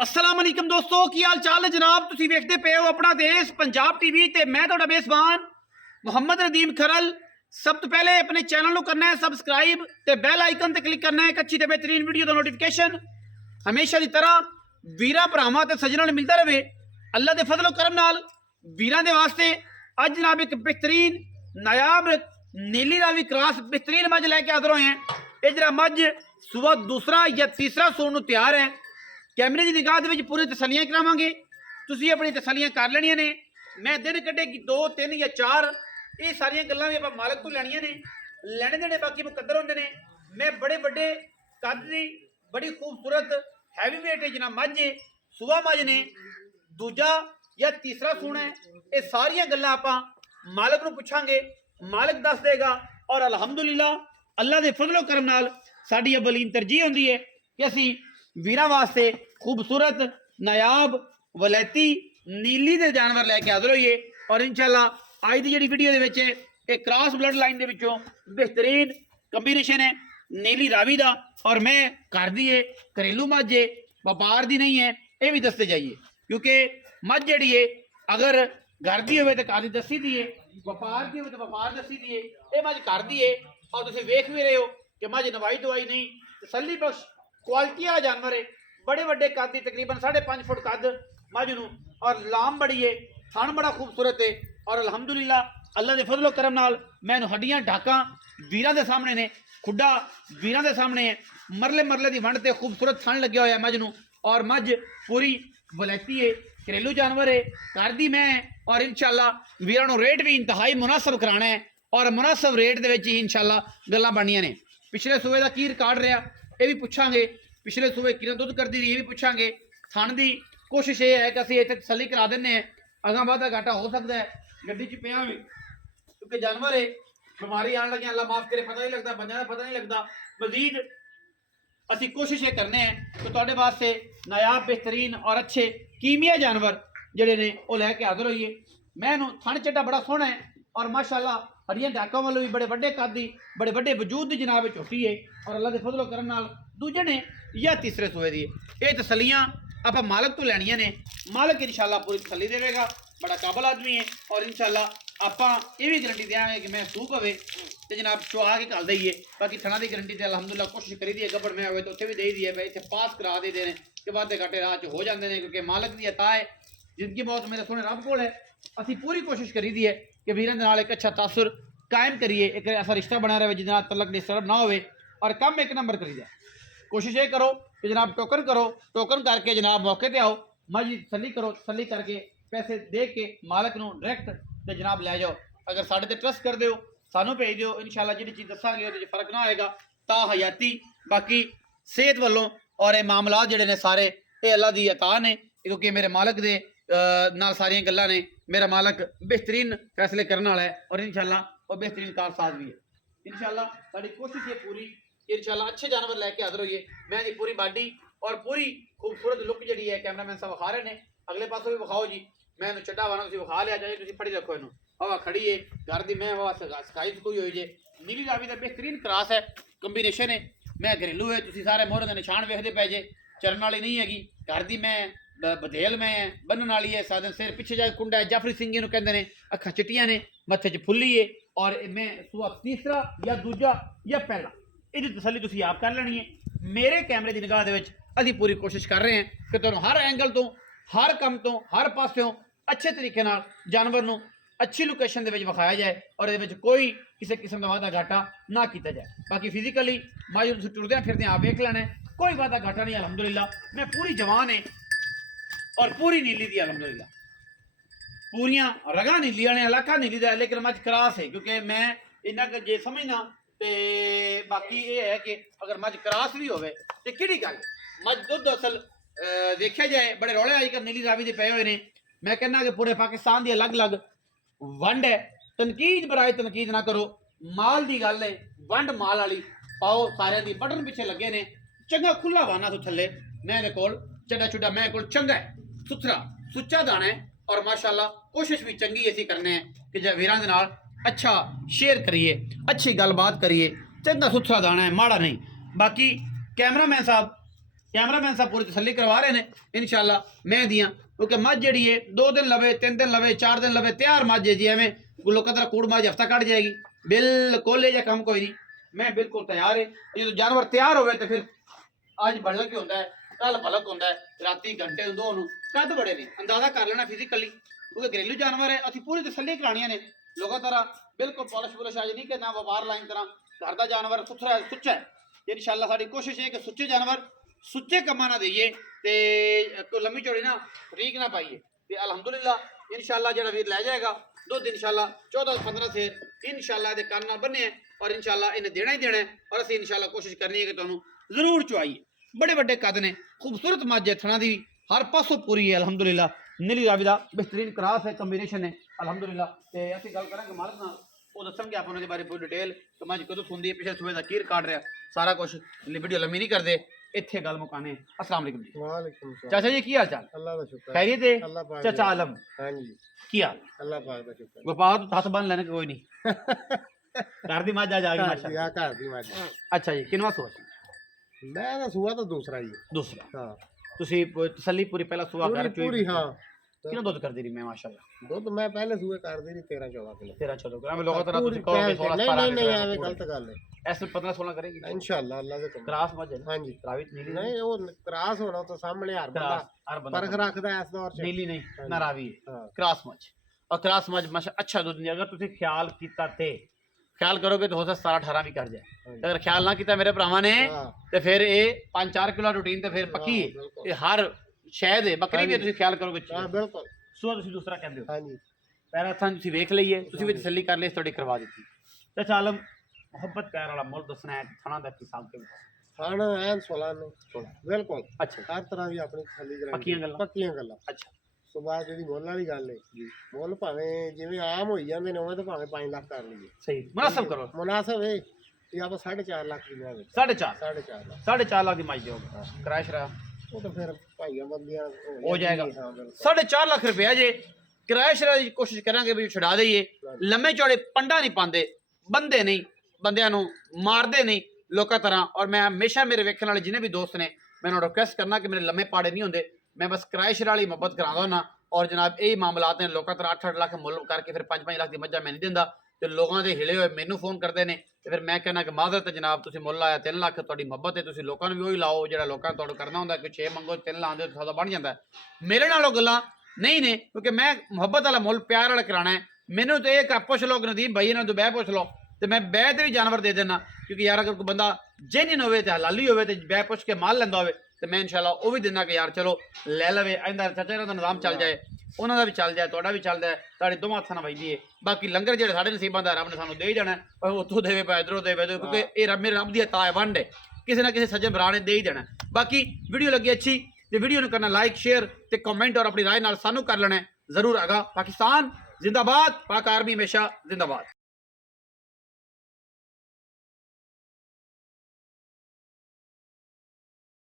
अस्सलाम वालेकुम दोस्तों की हाल चाल है जनाब। तुसी वेखते पे हो अपना देश पंजाब टीवी ते मैं तुहाडा मेज़बान मुहम्मद नदीम खरल। सब तो पहले अपने चैनल को करना है सबसक्राइब ते बेल आइकन ते क्लिक करना है एक अच्छी ते बेहतरीन वीडियो का नोटिफिकेशन हमेशा की तरह वीरा भरावां ते सज्जनां नूं मिलता रहे। अल्लाह के फजलो करम नाल वीरां दे वास्ते अज जनाब एक बेहतरीन नायाब नीली रावी क्रॉस बेहतरीन मझ लैके हाजिर होए हैं। ये जरा मझ सुबह दूसरा या तीसरा सूण नूं तैयार है। कैमरे की निगाह के पूरी तसलियां करावांगे, तुसीं अपनी तसलियां कर लेनियां ने। मैं दिन कड्ढे कि 2 3 या 4 ये सारियां गल्लां भी आपां मालक तो लैनियां ने, लैने देने बाकी मुकद्दर होंदे ने। मैं बड़े बड़े कद दी बड़ी खूबसूरत हैवी वेट जना मझ है, सुबह मझ ने दूजा या तीसरा सूण है। ये सारियां गल्लां आपां मालक नूं पुछांगे, मालक दस देगा। और अलहमदुलिल्लाह अल्लाह के फजलो करम नाल साडी अवलीन तरजीह होंदी है कि असीं वीरां वास्ते खूबसूरत नायाब वलैती नीली दे जानवर लैके हाजिर होइए। और इंशाअल्लाह अज की जी वीडियो के एक क्रॉस ब्लड लाइन के बेहतरीन कंबीनेशन है नीली रावी का। और मैं घर दी है घरेलू मझ है, व्यापार की नहीं है, ये भी दसते जाइए क्योंकि मझ जी है अगर घर की हो तो घर की दसी दी है, व्यापार की हो तो व्यापार दसी दी है। ये मझ घर की है और तुम वेख भी रहे हो कि मझ नवाई दवाई नहीं, तसली बख्श क्वालिटी वाला जानवर है। बड़े बड़े कद की तकरीबन 5.5 फुट कद मझ नूं और लाम बड़ी है, थन बड़ा खूबसूरत है। और अलहमदुलिल्लाह अल्लाह के फजलो करम नाल मैं हड्डियां ढाकां वीरां दे सामने ने, खुड्डा वीरां दे सामने है, मरले मरले की वंड ते खूबसूरत थन लग्या होया मझ नूं। और मझ पूरी वलैती है, घरेलू जानवर है, घर दी मैं। और इंशाअल्लाह वीरां नूं रेट भी इंतहाई मुनासब कराना है और मुनासब रेट दे विच ही इंशाअल्लाह गल्लां बननियां ने। पिछले सूबे का की रिकॉर्ड रहा ये भी पुछांगे, पिछले सूबे कितना दुध करती रही ये भी पुछांगे। थन की कोशिश ये है कि असं इतने तसली करा दें, अगा वाधा घाटा हो सकता है गड्डी च पिया भी क्योंकि जानवर है, बीमारी आने लगी अल्लाह माफ करे, पता नहीं लगता, बंदा का पता नहीं लगता। मजीद असी कोशिश ये करने हैं तो तुहाडे वास्ते नायाब बेहतरीन और अच्छे कीमिया जानवर जिहड़े ने वो लैके हाजिर होइए। मैं थन चट्टा बड़ा सोहना है और माशाअल्लाह हड्डियां डाकों वालों भी बड़े बड़े कद दी बड़े बड़े वजूद की जनाब झोटी है। और अल्लाह के फजलो करम नाल दूजे ने या तीसरे सूबे दी ये तसलियां आप मालक तो लैनियां ने। मालक इंशाअल्लाह पूरी तसली देगा, बड़ा काबल आदमी है। और इंशाअल्लाह आप ये भी गारंटी देंगे कि मैं सूप होवे तो जनाब चुआ के घल दईए। बाकी थना की गारंटी तो अलहमदुलिल्लाह कोशिश करी दी है, गब्बड़ में हो तो उत्थे भी दे दी है, इतने पास करा देते हैं कि वाधे घाटे राह हो जाते हैं क्योंकि मालक की अता है। जिंदगी बहुत मेरे सोने रब कोल है, असी पूरी कोशिश करी दी है कि वीरां दे नाल एक अच्छा तासुर कायम करिए, एक ऐसा रिश्ता बना रहे जिस तलक डिस्टर्ब ना हो और कम एक नंबर करी जाए। कोशिश ये करो कि जनाब टोकन करो, टोकन करके जनाब मौके पर आओ, मझ तसली करो, तसली करके पैसे दे के मालक नूं डायरैक्ट तो जनाब लै जाओ। अगर साढ़े ते ट्रस्ट कर दो सानू भेज दो, इंशाअल्लाह जी चीज़ दसांगे वो फर्क ना आएगा ता हयाती। बाकी सेहत वालों और ये मामला जोड़े ने सारे ये अल्लाह की अता ने क्योंकि मेरे मालक दे नाल सारियां गल्लां ने। मेरा मालक बेहतरीन फैसले करने वाला है और इंशाअल्लाह वो बेहतरीन कारसाज भी है। इंशाअल्लाह साडी कोशिश है पूरी, इंशाअल्लाह अच्छे जानवर लैके हाजिर होइए। मैं जी पूरी बाडी और पूरी खूबसूरत लुक जी है कैमरामैन साहब विखा रहे हैं, अगले पासों भी विखाओ जी। मैं चड्डा वाला विखा लिया जाए, तुम फड़ी रखो इनू, हवा खड़ी है घर की, मैं हवा सकाई सकुई हुई जे। नीली रावी का बेहतरीन क्रॉस है, कंबीनेशन है। मैं घरेलू है, तुम सारे मोहर के निशान वेखते पे जे, चरण वाली नहीं हैगी, घर की मैं बधेल में बनने वाली है। साधन सिर पिछे जाए कुंडा है, जाफरी सिंह इनू कहते हैं, अखा चिट्टियां ने, मत्थे च फुल्ली है। और मैं सुबह तीसरा या दूजा या पहला ये तसली तुम आप कर लेनी है। मेरे कैमरे की निगाह के अभी पूरी कोशिश कर रहे हैं कि तुम हर एंगल तो, हर कम तो, हर पासों अच्छे तरीके जानवर को अच्छी लोकेशन के विखाया जाए और ये कोई किसी किस्म का वाधा घाटा ना किया जाए। बाकी फिजिकली माजू तुम टुरद फिरद आप वेख लेना है, कोई वाधा घाटा नहीं अलहमदुलिल्लाह। मैं पूरी जवान है और पूरी नीली दी अलहमदुलिल्लाह, पूरियां रगा नीली ने इलाका नीली का, लेकिन मझ क्रास है क्योंकि मैं इन्ना जे समझना तो बाकी ये है कि अगर मझ क्रास भी होवे तो कि गल मझ दुध असल देखा जाए बड़े रौले अजकल नीली रावी के पे हुए हैं। मैं कहना कि पूरे पाकिस्तान की अलग अलग वंड है, तनकीद बराए तनकीद ना करो, माल की गल है, वंड माल वाली पाओ, सारे दी बटन पिछे लगे ने, चंगा खुला वाना तो थले मैं कोल चड्डा चुड्डा मैं कोल चंगा है, सुथरा सुच्चा दाना है। और माशाअल्लाह कोशिश भी चंगी ऐसी करने हैं कि जब वीरां दे नाल अच्छा शेयर करिए, अच्छी गलबात करिए, चंगा सुथरा दाना है, माड़ा नहीं। बाकी कैमरामैन साहब कैमरामैन साहब पूरी तसल्ली करवा रहे हैं इंशाल्लाह मैं दियाँ क्योंकि मझ जी है 2 दिन लवे 3 दिन लवे 4 दिन लवे तैयार मझ है जी एवं लोगों तरह कूड़ मझ हफ्ता कट जाएगी बिल्कुल ये काम कोई नहीं मैं बिल्कुल तैयार है जो जानवर तैयार हो तो फिर अज बड़क होता है कल भलक होता है राती घंटे दो कद बड़े ने अंदाजा कर लेना फिजिकली क्योंकि घरेलू जानवर है असं पूरी तसल्ली करानियां ने लोगों तरह बिल्कुल पॉलिश पुलिश अज नहीं कि ना व्यापार लाइन तरह घर का जानवर सुथरा है सुच्चा है इंशाल्लाह साडी कोशिश है कि सुच्चे जानवर सुच्चे कम्मा ना देइए ते लम्मी चौड़ी ना ठीक ना पाइए ते अलहमदुलिल्लाह इंशाल्लाह जेड़ा वीर लै जाएगा दुध इंशाल्लाह 14-15 सेर इंशाल्लाह दे कान नाल बन्ने और इंशाल्लाह इन्हें देना ही देना है और असं इंशाल्लाह कोशिश करनी है कि तुहानू जरूर चुआइए बड़े बड़े कद ने खूबसूरत मझ है थना दी हर पासों पूरी है अलहमदुलिल्लाह नीली रावी दा बेहतरीन क्रॉस है कॉम्बिनेशन है अलहमदुलिल्लाह ते असं गल करांगे मालक नाल वो दसणगे आप उन्हां दे बारे पूरी डिटेल कि मझ कदों सुंदी है पिछले सूबे दा कीर काट रहा सारा कुछ वीडियो लम्मी नहीं करते इत्थे गल मुकाने अस्सलाम वालेकुम जी वालेकुम सलाम चाचा जी की हाल चाल अल्लाह दा शुक्र खैरियत है अल्लाह पाक चाचा आलम हां जी की हाल अल्लाह पाक दा शुक्र गोपाल तो हथ बन लेने कोई नहीं घर दी मझ आ जाएगी माशा या घर दी मझ अच्छा जी किनवा सुआ मैं तो सुआ तो दूसरा ही दूसरा हां ਤੁਸੀਂ ਤਸੱਲੀ ਪੂਰੀ ਪਹਿਲਾ ਸੁਆ ਕਰ ਚੁਈ पूरी हां ਕਿੰਨਾ ਦੁੱਧ ਕਰਦੀ ਰਹੀ ਮੈਂ ਮਾਸ਼ਾਅੱਲਾ ਦੁੱਧ ਮੈਂ ਪਹਿਲੇ ਸੂਏ ਕਰਦੀ ਰਹੀ 13-14 ਕਿਲੋ 13-14 ਗ੍ਰਾਮ ਲੋਕਾਂ ਤਰ੍ਹਾਂ ਤੁਸੀਂ ਕਹੋਗੇ 16-17 ਨਹੀਂ ਨਹੀਂ ਐਵੇਂ ਗਲਤ ਗੱਲ ਹੈ ਐਸ 15-16 ਕਰੇਗੀ इंशाल्लाह अल्लाह दे कम ਕਰਾਸ ਮੱਝ ਹੈ हां जी ਰਾਵੀ ਨੀਲੀ नहीं वो क्रास होना तो सामने हर बंदा ਹਰ ਬੰਦਾ परख रखदा है इस दौर च ਨੀਲੀ ਨਹੀਂ ਨਾ ਰਾਵੀ हां ਕਰਾਸ ਮੱਝ और ਕਰਾਸ ਮੱਝ ਮਾਸ਼ਾ ਅੱਛਾ ਦੁੱਧ ਨਹੀਂ ਅਗਰ ਤੁਸੀਂ ਖਿਆਲ ਕੀਤਾ ਤੇ ਖਿਆਲ ਕਰੋਗੇ ਤਾਂ ਹੋ ਸਕਦਾ 17-18 ਵੀ ਕਰ ਜਾਏ ਅਗਰ ਖਿਆਲ ਨਾ ਕੀਤਾ ਮੇਰੇ ਭਰਾਵਾਂ ਨੇ हां ਤੇ ਫਿਰ ਇਹ 5-4 ਕਿਲੋ ਰੂਟੀਨ ਤੇ ਫਿਰ ਪੱਕੀ ਹੈ बिल्कुल ਇਹ ਹਰ ਸ਼ਾਇਦ ਹੈ ਬੱਕਰੀ ਵੀ ਤੁਸੀਂ ਖਿਆਲ ਕਰੋਗੇ हां बिल्कुल ਸੋ ਤੁਸੀਂ ਦੂਸਰਾ ਕਹਿੰਦੇ ਹੋ हां जी ਪਹਿਲਾ ਥਾਂ ਤੁਸੀਂ ਵੇਖ ਲਈਏ ਤੁਸੀਂ ਵੀ ਤਸੱਲੀ ਕਰ ਲਈ ਤੁਹਾਡੀ ਕਰਵਾ ਦਿੱਤੀ ਤੇ ਚਾਲਮ ਮੁਹੱਬਤ ਪਿਆਰ ਵਾਲਾ ਮੁੱਲ ਦੱਸਣਾ ਹੈ ਥਾਣਾ ਦਾ ਹਿਸਾਬ ਤੇ खाना एन 16 ने 16 बिल्कुल ਅੱਛਾ हर तरह की अपनी तसल्ली करानी ਪੱਕੀਆਂ ਗੱਲਾਂ ਪੱਕੀਆਂ ਗੱਲਾਂ ਅੱਛਾ ਸੁਬਾਹ ਜਿਹੜੀ ਮੁੱਲ ਵਾਲੀ ਗੱਲ ਹੈ ਜੀ ਮੁੱਲ ਭਾਵੇਂ ਜਿਵੇਂ ਆਮ ਹੋਈ ਜਾਂਦੇ ਨੇ ਉਵੇਂ ਤਾਂ ਭਾਵੇਂ 5 ਲੱਖ ਕਰ ਲਈਏ ਸਹੀ ਮੁਨਾਸਬ ਕਰੋ ਮੁਨਾਸਬ ਹੈ ਕਿ ਆਪਾਂ 4.5 ਲੱਖ ਦੀ ਲੈ 4.5 4.5 ਲੱਖ 4.5 ਲੱਖ ਦੀ ਮਾਈ ਦਿਓਗੇ ਕਿਰਾਇਆ ਸ਼ਰਾ ਉਹ ਤਾਂ ਫਿਰ ਭਾਈਆਂ ਬੰਦੀਆਂ ਹੋ ਜਾਏਗਾ ਹਾਂ ਬਿਲਕੁਲ 4.5 ਲੱਖ ਰੁਪਇਆ ਜੇ ਕਿਰਾਇਆ ਸ਼ਰਾ ਦੀ ਕੋਸ਼ਿਸ਼ ਕਰਾਂਗੇ ਵੀ ਛੁਡਾ ਦਈਏ ਲੰਮੇ ਚੌੜੇ ਪੰਡਾ ਨਹੀਂ ਪਾਉਂਦੇ ਬੰਦੇ ਨਹੀਂ ਬੰਦਿਆਂ ਨੂੰ ਮਾਰਦੇ ਨਹੀਂ ਲੋਕਾਂ ਤਰ੍ਹਾਂ ਔਰ ਮੈਂ ਹਮੇਸ਼ਾ ਮੇਰੇ ਵੇਖਣ ਵਾਲੇ ਜਿੰਨੇ ਵੀ ਦੋਸਤ ਨੇ ਮੈਨੂੰ ਰਿਕੁਐਸਟ ਕਰਨਾ ਕਿ ਮੇਰੇ ਲੰਮੇ ਪਾੜੇ ਨਹੀਂ ਹੁੰਦੇ ਮੈਂ ਬਸ ਕਿਰਾਇਆ ਸ਼ਰਾ ਵਾਲੀ ਮੁਹੱਬਤ ਕਰਾਉਂਦਾ ਹੁੰਦਾ ਔਰ ਜਨਾਬ ਇਹ ਮਾਮਲਾਤ ਨੇ ਲੋਕਾਂ ਤਰ੍ਹਾਂ 8-8 ਲੱਖ ਮੁੱਲ ਕਰਕੇ ਫਿਰ 5-5 ਲੱਖ ਦੀ ਮੱਝਾਂ ਮੈਂ ਨਹੀਂ ਦਿੰਦਾ ਤੇ ਲੋਕਾਂ ਦੇ ਹਿਲੇ ਹੋਏ ਮੈਨੂੰ ਫੋਨ ਕਰਦੇ ਨੇ ਤੇ ਫਿਰ ਮੈਂ ਕਹਿੰਦਾ ਕਿ ਮਾਜ਼ਰਤ ਜਨਾਬ ਤੁਸੀਂ ਮੁੱਲ ਆਇਆ 3 ਲੱਖ ਤੁਹਾਡੀ ਮੁਹੱਬਤ ਹੈ ਤੁਸੀਂ ਲੋਕਾਂ ਨੂੰ ਵੀ ਉਹੀ ਲਾਓ ਜਿਹੜਾ ਲੋਕਾਂ ਤੁਹਾਨੂੰ ਕਰਨਾ ਹੁੰਦਾ ਕਿ 6 ਮੰਗੋ 3 ਲਾਉਂਦੇ ਹੋ ਸੌਦਾ ਬਣ ਜਾਂਦਾ ਮੇਰੇ ਨਾਲੋਂ ਗੱਲਾਂ ਨਹੀਂ ਨੇ ਕਿਉਂਕਿ ਮੈਂ ਮੁਹੱਬਤ ਵਾਲਾ ਮੁੱਲ ਪਿਆਰ ਵਾਲਾ ਕਰਾਣਾ ਹੈ ਮੈਨੂੰ ਤੇ ਇਹ ਪੁੱਛ ਲਓ ਕਿ ਨਦੀਮ ਭਾਈ ਇਹਨਾਂ ਤੋਂ ਬਹਿ ਪੁੱਛ ਲਓ ਤੇ ਮੈਂ ਬਹਿ ਤੇ ਵੀ ਜਾਨਵਰ ਦੇ ਦੇਣਾ ਕਿਉਂਕਿ ਯਾਰ ਅਗਰ ਕੋਈ ਬੰਦਾ ਜੈਨੂਇਨ ਹੋਵੇ ਤੇ ਹਲਾਲੀ ਹੋਵੇ ਤੇ ਬਹਿ ਪੁੱਛ ਕੇ ਮਾਲ ਲੈਂਦਾ ਹੋਵੇ ਤੇ ਮੈਂ ਇਨਸ਼ਾਅੱਲਾ ਉਹ ਵੀ ਦਿੰਦਾ ਕਿ ਯਾਰ ਚਲੋ ਲੈ ਲਵੇ ਇਹਦਾ ਚਾਚਾ ਇਹਨਾਂ ਦਾ ਨਿਜ਼ਾਮ ਚੱਲ ਜਾਏ ਉਹਨਾਂ ਦਾ ਵੀ ਚੱਲ ਜਾਏ ਤੁਹਾਡਾ ਵੀ ਚੱਲਦਾ ਤੁਹਾਡੇ ਦੋਵਾਂ ਹੱਥਾਂ ਨਾਲ ਵਜਦੀ ਹੈ ਬਾਕੀ ਲੰਗਰ ਜਿਹੜੇ ਸਾਡੇ ਨਸੀਬਾਂ ਦਾ ਰੱਬ ਨੇ ਸਾਨੂੰ ਦੇ ਹੀ ਜਾਣਾ ਭਾਵੇਂ ਉੱਥੋਂ ਦੇਵੇ ਭਾਵੇਂ ਇੱਧਰੋਂ ਦੇਵੇ ਕਿਉਂਕਿ ਇਹ ਰੱਬ ਮੇਰੇ ਰੱਬ ਦੀ ਅਤਾ ਹੈ ਵੰਡ ਹੈ ਕਿਸੇ ਨਾ ਕਿਸੇ ਸੱਜਣ ਭਰਾ ਨੇ ਦੇ ਹੀ ਦੇਣਾ ਬਾਕੀ ਵੀਡੀਓ ਲੱਗੀ ਅੱਛੀ ਤੇ ਵੀਡੀਓ ਨੂੰ ਕਰਨਾ ਲਾਈਕ ਸ਼ੇਅਰ ਤੇ ਕਮੈਂਟ ਔਰ ਆਪਣੀ ਰਾਏ ਨਾਲ ਸਾਨੂੰ ਕਰ ਲੈਣਾ ਜ਼ਰੂਰ ਆਗਾ ਪਾਕਿਸਤਾਨ ਜ਼ਿੰਦਾਬਾਦ ਪਾਕ ਆਰਮੀ ਹਮੇਸ਼ਾ ਜ਼ਿੰਦਾਬਾਦ